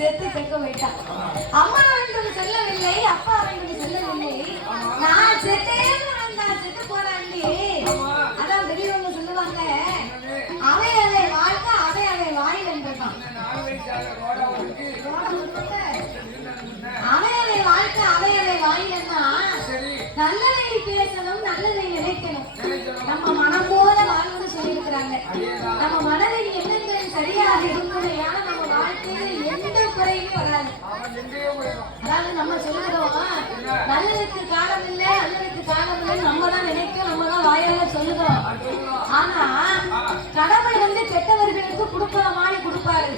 சேர்த்து கேட்க போயிட்டான். அம்மா வேண்டும் செல்லவில்லை, அப்பா வேண்டும் செல்லவில்லை, நான் செத்தேன்னு வந்தான் செத்து போறாண்டி. அதான் பெரியவங்க சொல்லுவாங்க, அவை அவை வாழ்க்கை அவை அவை வாயில் என்றதான். அவை அவை வாழ்க்கை அவை அவை வாயில் என்ன, நல்லதை பேசணும், நல்லதை நினைக்கணும். நம்ம மனம் போல வாழ்ந்து சொல்லியிருக்கிறாங்க. நம்ம மனதின் எண்ணங்கள் சரியாக இருந்ததையான நம்ம வாழ்க்கையில் எந்த குறையுமே வராது. அதாவது நம்ம சொல்லுகிறோம், நல்லதுக்கு காலம் இல்லை, நல்லதுக்கு காலம் இல்லை, நம்ம தான் நினைக்கிறோம், நம்ம தான் வாயால சொல்லுகிறோம். ஆனா கடவுள் கெட்டவர்களுக்கு கொடுக்கிற மாதிரி கொடுப்பாரு.